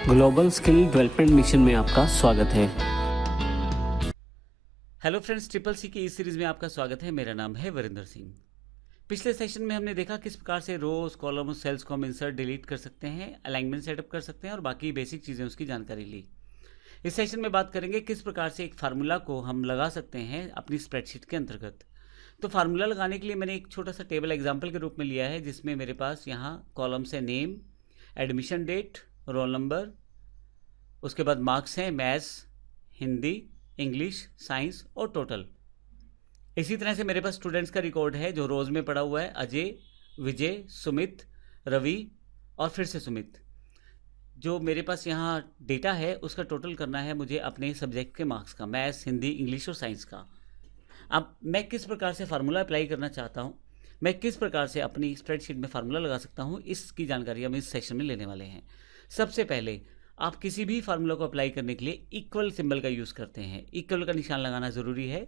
Global skill development mission में आपका स्वागत है। हेलो फ्रेंड्स, ट्रिपल सी की इस सीरीज में आपका स्वागत है। मेरा नाम है वरिंदर सिंह। पिछले सेशन में हमने देखा किस प्रकार से रोज, कॉलम, सेल्स को हम इंसर्ट, डिलीट कर सकते हैं, अलाइनमेंट सेटअप कर सकते हैं और बाकी बेसिक चीज़ें उसकी जानकारी ली। इस सेशन में बात करेंगे किस प्रकार से एक फार्मूला को हम लगा सकते हैं अपनी स्प्रेडशीट के अंतर्गत। तो फार्मूला लगाने के लिए मैंने एक छोटा सा टेबल एग्जाम्पल के रूप में लिया है, जिसमें मेरे पास यहाँ कॉलम्स है name, admission date, roll number, उसके बाद मार्क्स हैं मैथ्स, हिंदी, इंग्लिश, साइंस और टोटल। इसी तरह से मेरे पास स्टूडेंट्स का रिकॉर्ड है जो रोज़ में पड़ा हुआ है, अजय, विजय, सुमित, रवि और फिर से सुमित। जो मेरे पास यहाँ डेटा है उसका टोटल करना है मुझे अपने सब्जेक्ट के मार्क्स का, मैथ्स, हिंदी, इंग्लिश और साइंस का। अब मैं किस प्रकार से फार्मूला अप्लाई करना चाहता हूँ, मैं किस प्रकार से अपनी स्प्रेडशीट में फार्मूला लगा सकता हूँ, इसकी जानकारी हम इस सेशन में लेने वाले हैं। सबसे पहले आप किसी भी फार्मूला को अप्लाई करने के लिए इक्वल सिंबल का यूज़ करते हैं। इक्वल का निशान लगाना ज़रूरी है।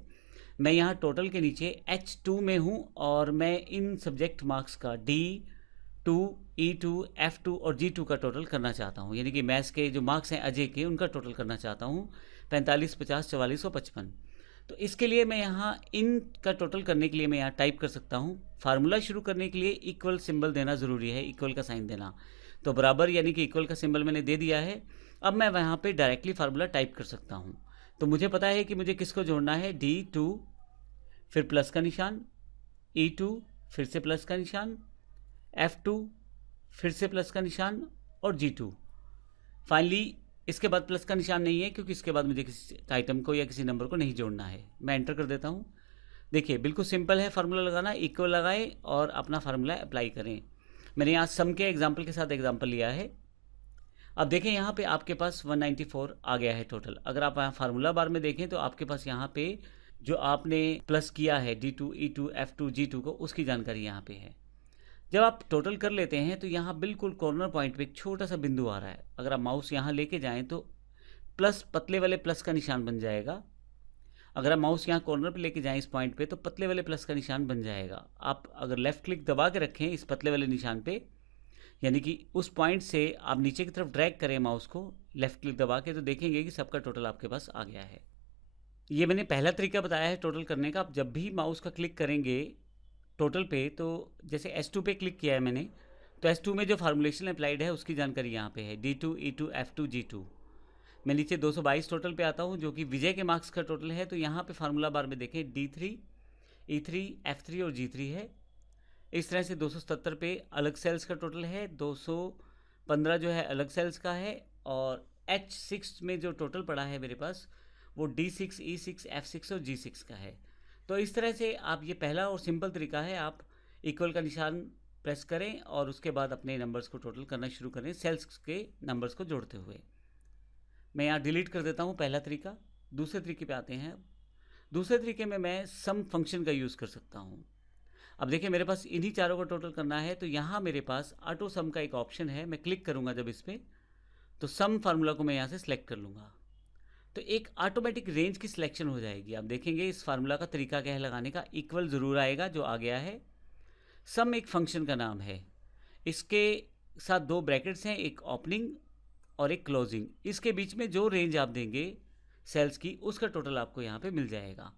मैं यहाँ टोटल के नीचे H2 में हूँ और मैं इन सब्जेक्ट मार्क्स का D2, E2, F2 और G2 का टोटल करना चाहता हूँ। यानी कि मैथ्स के जो मार्क्स हैं अजय के, उनका टोटल करना चाहता हूँ 45, 50, 44 और 55। तो इसके लिए मैं यहाँ इन का टोटल करने के लिए मैं यहाँ टाइप कर सकता हूँ। फार्मूला शुरू करने के लिए इक्वल सिंबल देना ज़रूरी है, इक्वल का साइन देना। तो बराबर यानी कि इक्वल का सिंबल मैंने दे दिया है। अब मैं वहाँ पे डायरेक्टली फार्मूला टाइप कर सकता हूँ। तो मुझे पता है कि मुझे किसको जोड़ना है, D2 फिर प्लस का निशान, E2 फिर से प्लस का निशान, F2 फिर से प्लस का निशान और G2। फाइनली इसके बाद प्लस का निशान नहीं है क्योंकि इसके बाद मुझे किसी आइटम को या किसी नंबर को नहीं जोड़ना है। मैं एंटर कर देता हूँ। देखिए बिल्कुल सिंपल है फार्मूला लगाना, इक्वल लगाएं और अपना फार्मूला अप्लाई करें। मैंने यहाँ सम के एग्जाम्पल के साथ एग्जाम्पल लिया है। अब देखें यहाँ पे आपके पास 194 आ गया है टोटल। अगर आप यहाँ फार्मूला बार में देखें तो आपके पास यहाँ पे जो आपने प्लस किया है D2, E2, F2, G2 को, उसकी जानकारी यहाँ पे है। जब आप टोटल कर लेते हैं तो यहाँ बिल्कुल कॉर्नर पॉइंट पे एक छोटा सा बिंदु आ रहा है। अगर आप माउस यहाँ लेके जाएं तो प्लस, पतले वाले प्लस का निशान बन जाएगा। अगर आप माउस यहाँ कॉर्नर पे लेके जाएं इस पॉइंट पे तो पतले वाले प्लस का निशान बन जाएगा। आप अगर लेफ्ट क्लिक दबा के रखें इस पतले वाले निशान पे, यानी कि उस पॉइंट से आप नीचे की तरफ ड्रैग करें माउस को लेफ्ट क्लिक दबा के, तो देखेंगे कि सबका टोटल आपके पास आ गया है। ये मैंने पहला तरीका बताया है टोटल करने का। आप जब भी माउस का क्लिक करेंगे टोटल पे, तो जैसे S2 पे क्लिक किया है मैंने, तो S2 में जो फार्मूलेशन अप्लाइड है उसकी जानकारी यहाँ पे है, D2, E2, F2, G2। मैं नीचे 222 टोटल पे आता हूँ जो कि विजय के मार्क्स का टोटल है। तो यहाँ पे फार्मूला बार में देखें D3, E3, F3 और G3 है। इस तरह से 277 पे अलग सेल्स का टोटल है, 215 जो है अलग सेल्स का है और H6 में जो टोटल पड़ा है मेरे पास वो D6, E6, F6 और G6 का है। तो इस तरह से आप, ये पहला और सिंपल तरीका है, आप इक्वल का निशान प्रेस करें और उसके बाद अपने नंबर्स को टोटल करना शुरू करें सेल्स के नंबर्स को जोड़ते हुए। मैं यहाँ डिलीट कर देता हूँ पहला तरीका। दूसरे तरीके पे आते हैं। दूसरे तरीके में मैं सम फंक्शन का यूज़ कर सकता हूँ। अब देखिए मेरे पास इन्हीं चारों को टोटल करना है, तो यहाँ मेरे पास ऑटो सम का एक ऑप्शन है। मैं क्लिक करूँगा जब इस पर, तो सम फार्मूला को मैं यहाँ से सिलेक्ट कर लूँगा तो एक ऑटोमेटिक रेंज की सिलेक्शन हो जाएगी। आप देखेंगे इस फार्मूला का तरीका क्या है लगाने का, इक्वल ज़रूर आएगा जो आ गया है। सम एक फंक्शन का नाम है, इसके साथ दो ब्रैकेट्स हैं, एक ओपनिंग और एक क्लोजिंग। इसके बीच में जो रेंज आप देंगे सेल्स की, उसका टोटल आपको यहाँ पे मिल जाएगा।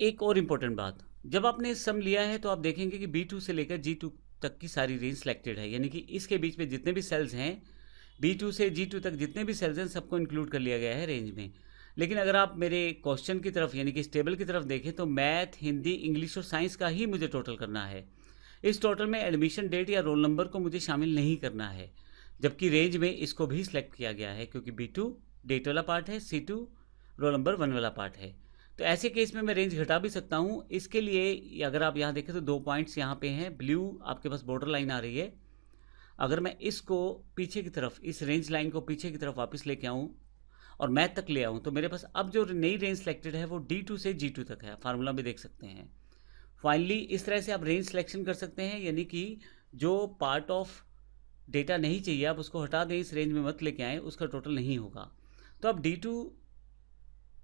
एक और इम्पोर्टेंट बात, जब आपने सम लिया है तो आप देखेंगे कि B2 से लेकर G2 तक की सारी रेंज सिलेक्टेड है, यानी कि इसके बीच में जितने भी सेल्स हैं, B2 से G2 तक जितने भी सेल्स हैं सबको इंक्लूड कर लिया गया है रेंज में। लेकिन अगर आप मेरे क्वेश्चन की तरफ यानी कि इस टेबल की तरफ देखें तो मैथ, हिंदी, इंग्लिश और साइंस का ही मुझे टोटल करना है। इस टोटल में एडमिशन डेट या रोल नंबर को मुझे शामिल नहीं करना है, जबकि रेंज में इसको भी सिलेक्ट किया गया है क्योंकि B2 डेट वाला पार्ट है, C2 रोल नंबर 1 वाला पार्ट है। तो ऐसे केस में मैं रेंज घटा भी सकता हूँ। इसके लिए अगर आप यहाँ देखें तो दो पॉइंट्स यहाँ पे हैं, ब्लू आपके पास बॉर्डर लाइन आ रही है। अगर मैं इसको पीछे की तरफ, इस रेंज लाइन को पीछे की तरफ वापस लेके आऊँ और मैथ तक ले आऊँ, तो मेरे पास अब जो नई रेंज सेलेक्टेड है वो D2 से G2 तक है। फार्मूला में देख सकते हैं। फाइनली इस तरह से आप रेंज सिलेक्शन कर सकते हैं, यानी कि जो पार्ट ऑफ डेटा नहीं चाहिए आप उसको हटा दें, इस रेंज में मत लेके आएँ, उसका टोटल नहीं होगा। तो अब D2,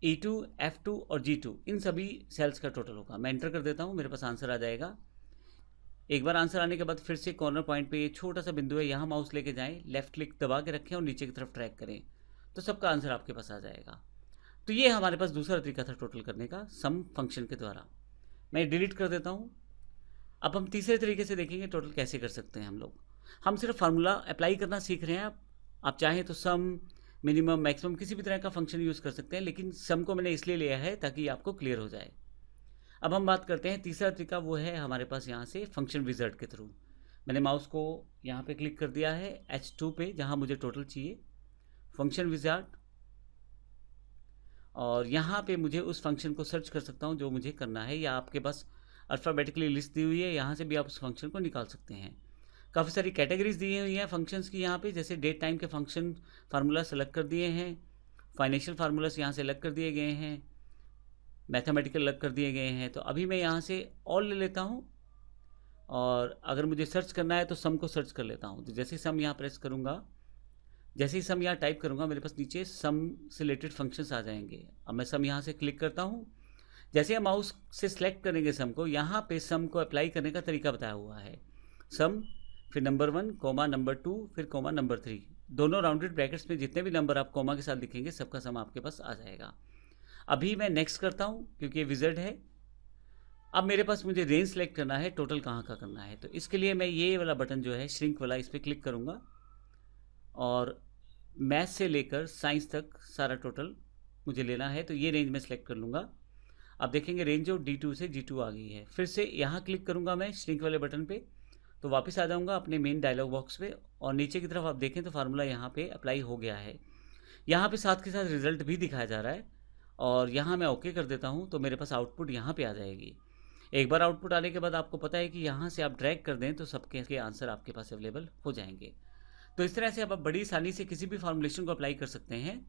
E2, F2 और G2 इन सभी सेल्स का टोटल होगा। मैं एंटर कर देता हूँ, मेरे पास आंसर आ जाएगा। एक बार आंसर आने के बाद फिर से कॉर्नर पॉइंट पे ये छोटा सा बिंदु है, यहाँ माउस लेके जाएं, लेफ्ट क्लिक दबा के रखें और नीचे की तरफ ट्रैक करें, तो सबका आंसर आपके पास आ जाएगा। तो ये हमारे पास दूसरा तरीका था टोटल करने का, सम फंक्शन के द्वारा। मैं डिलीट कर देता हूँ। अब हम तीसरे तरीके से देखेंगे टोटल कैसे कर सकते हैं हम लोग। हम सिर्फ फार्मूला अप्लाई करना सीख रहे हैं। आप चाहें तो सम, मिनिमम, मैक्सिमम किसी भी तरह का फंक्शन यूज़ कर सकते हैं, लेकिन सम को मैंने इसलिए लिया है ताकि आपको क्लियर हो जाए। अब हम बात करते हैं तीसरा तरीका, वो है हमारे पास यहाँ से फंक्शन विज़ार्ड के थ्रू। मैंने माउस को यहाँ पे क्लिक कर दिया है H2 पे, जहाँ मुझे टोटल चाहिए, फंक्शन विज़ार्ड, और यहाँ पे मुझे उस फंक्शन को सर्च कर सकता हूँ जो मुझे करना है, या आपके पास अल्फ़ाबेटिकली लिस्ट दी हुई है, यहाँ से भी आप उस फंक्शन को निकाल सकते हैं। काफ़ी सारी कैटेगरीज दी हुई हैं फंक्शंस की यहाँ पे, जैसे डेट टाइम के फंक्शन फार्मूला सेलेक्ट कर दिए हैं, फाइनेंशियल फार्मूलास यहाँ से अलग कर दिए गए हैं, मैथमेटिकल अलग कर दिए गए हैं। तो अभी मैं यहाँ से ऑल ले लेता हूँ, और अगर मुझे सर्च करना है तो सम को सर्च कर लेता हूँ। तो जैसे ही सम यहाँ प्रेस करूँगा, जैसे ही सम यहाँ टाइप करूँगा, मेरे पास नीचे सम से रिलेटेड फंक्शंस आ जाएंगे। अब मैं सम यहाँ से क्लिक करता हूँ। जैसे हम माउस से सिलेक्ट करेंगे सम को, यहाँ पे सम को अप्लाई करने का तरीका बताया हुआ है। सम, फिर नंबर 1, कोमा नंबर 2, फिर कोमा नंबर 3, दोनों राउंडेड ब्रैकेट्स में जितने भी नंबर आप कोमा के साथ लिखेंगे सबका सम आपके पास आ जाएगा। अभी मैं नेक्स्ट करता हूँ क्योंकि ये विज़ार्ड है। अब मेरे पास मुझे रेंज सेलेक्ट करना है, टोटल कहाँ का करना है। तो इसके लिए मैं ये वाला बटन जो है श्रिंक वाला, इस पर क्लिक करूँगा, और मैथ से लेकर साइंस तक सारा टोटल मुझे लेना है। तो ये रेंज में सेलेक्ट कर लूँगा। अब देखेंगे रेंज जो D2 से G2 आ गई है। फिर से यहाँ क्लिक करूँगा मैं श्रिंक वाले बटन पे, तो वापस आ जाऊँगा अपने मेन डायलॉग बॉक्स पे, और नीचे की तरफ आप देखें तो फार्मूला यहाँ पे अप्लाई हो गया है। यहाँ पे साथ के साथ रिजल्ट भी दिखाया जा रहा है, और यहाँ मैं ओके कर देता हूँ तो मेरे पास आउटपुट यहाँ पे आ जाएगी। एक बार आउटपुट आने के बाद आपको पता है कि यहाँ से आप ड्रैग कर दें तो सबके के आंसर आपके पास अवेलेबल हो जाएंगे। तो इस तरह से आप बड़ी आसानी से किसी भी फॉर्मुलेशन को अप्लाई कर सकते हैं।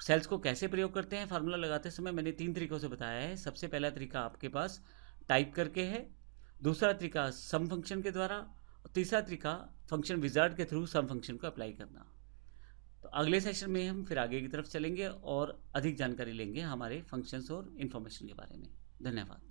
सेल्स को कैसे प्रयोग करते हैं फार्मूला लगाते समय, मैंने 3 तरीकों से बताया है। सबसे पहला तरीका आपके पास टाइप करके है, दूसरा तरीका सम फंक्शन के द्वारा, और तीसरा तरीका फंक्शन विज़ार्ड के थ्रू सम फंक्शन को अप्लाई करना। तो अगले सेशन में हम फिर आगे की तरफ चलेंगे और अधिक जानकारी लेंगे हमारे फंक्शंस और इन्फॉर्मेशन के बारे में। धन्यवाद।